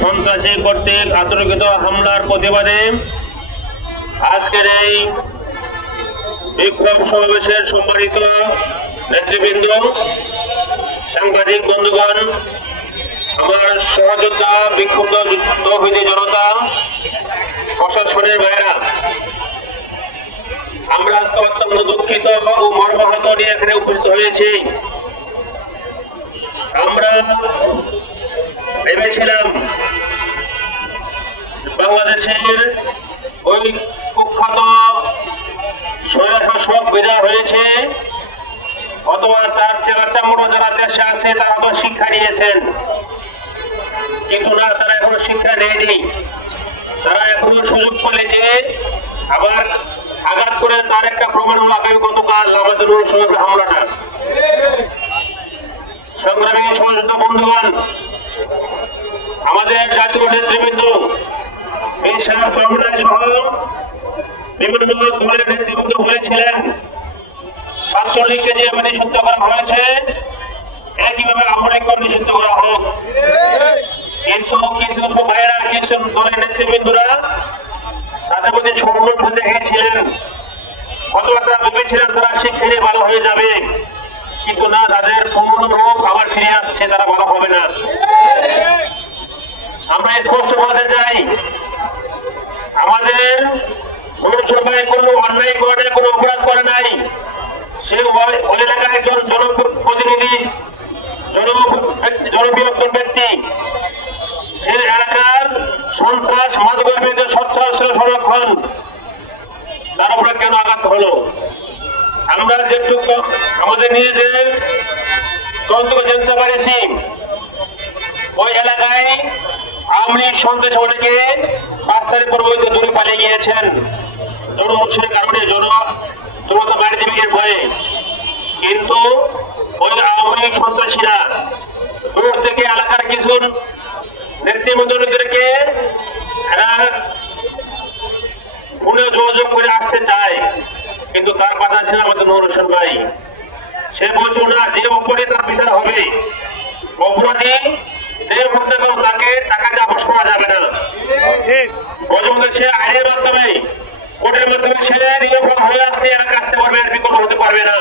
সন্ত্রাসী কর্তৃক আতঙ্কিত হামলার প্রতিবাদে আজকের এই বিক্ষোভ সমাবেশের সম্মানিত নেতৃবৃন্দ, সাংবাদিক বন্ধুগণ, আমার সহযোদ্ধা, বিক্ষুব্ধ তৌহিদি জনতা, প্রশাসনের ভাইয়েরা, আমরা আজকে অত্যন্ত দুঃখিত ও মর্মাহত নিয়ে এখানে উপস্থিত হয়েছি। আমরা ভেবেছিলাম বাংলাদেশের ওই কুখ্যাত স্বৈরশাসক বিদায় হয়েছে, অথবা তার চেলাচামড়া যারা দেশে আছে তারা আবার শিক্ষা নিয়েছেন, কিন্তু না, তারা এখনো শিক্ষা নেয়নি। তারা এখনো সুযোগ পেলে যে আবার আঘাত করে। তার একটা প্রমাণ হলো আগামী গতকাল আমাদের অনুসরণের হামলাটা। সংগ্রামী সহযোদ্ধা বন্ধুগণ, আমাদের জাতীয় নেতৃবৃন্দ সহ বিভিন্ন দলের নেতৃবৃন্দ বলেছিলেন ছাত্রলীগকে যেভাবে নিষিদ্ধ করা হয়েছে একইভাবে আমলিগকে নিষিদ্ধ করা হোক। কিন্তু কিছু কিছু ভাইয়েরা, কিছু দলের নেতৃবৃন্দরা তাদের প্রতি সমর্থন দেখিয়েছিলেন, অথবা তারা ভেবেছিলেন তারা শিক্ষা নিয়ে ভালো হয়ে যাবে, কিন্তু না, তাদের পুরনো রোগ আবার ফিরে আসছে, তারা ভালো হবে না। আমরা স্পষ্ট বলতে চাই, আমাদের পৌরসভায় কোনো অন্যায় করে কোনো অপরাধ করে নাই। সে ওই এলাকায় একজন জনপ্রতিনিধি, জনবিরোধী ব্যক্তি, সে এলাকার সন্ত্রাস মাদকের বিরুদ্ধে সোচ্চার ছিল সংরক্ষণ, তার উপরে কেন আঘাত হলো? আমরা যেটুকু আমাদের নিজেদের তদন্ত জানতে পারেছি, ওই এলাকায় আওয়ামী লীগ সন্ত্রাস অনেকে 5 তারিখ পরবর্তীতে দূরে পালিয়ে গিয়েছেন জনমুখের কারণে, জনতা বাড়ি দিকে ভয়ে। কিন্তু ওই আওয়ামী লীগ সন্ত্রাসীরা দূর থেকে এলাকার কিছু নেতৃবৃন্দদেরকে ফোনে যোগাযোগ করে আসতে চায়, কিন্তু তার কথা ছিল আমাদের নূর হোসেন ভাই। সে বলছো না, যে অপরাধী তার বিচার হবে, অপরাধী যে হোক না কেন তাকে টাকা দিয়ে আপোষ করা যাবে না। সে আইনের মাধ্যমে, কোর্টের মাধ্যমে সে নিরপরাধ হয়ে আসতে এলাকা আসতে পারবে, আর বিকল্প হতে পারবে না।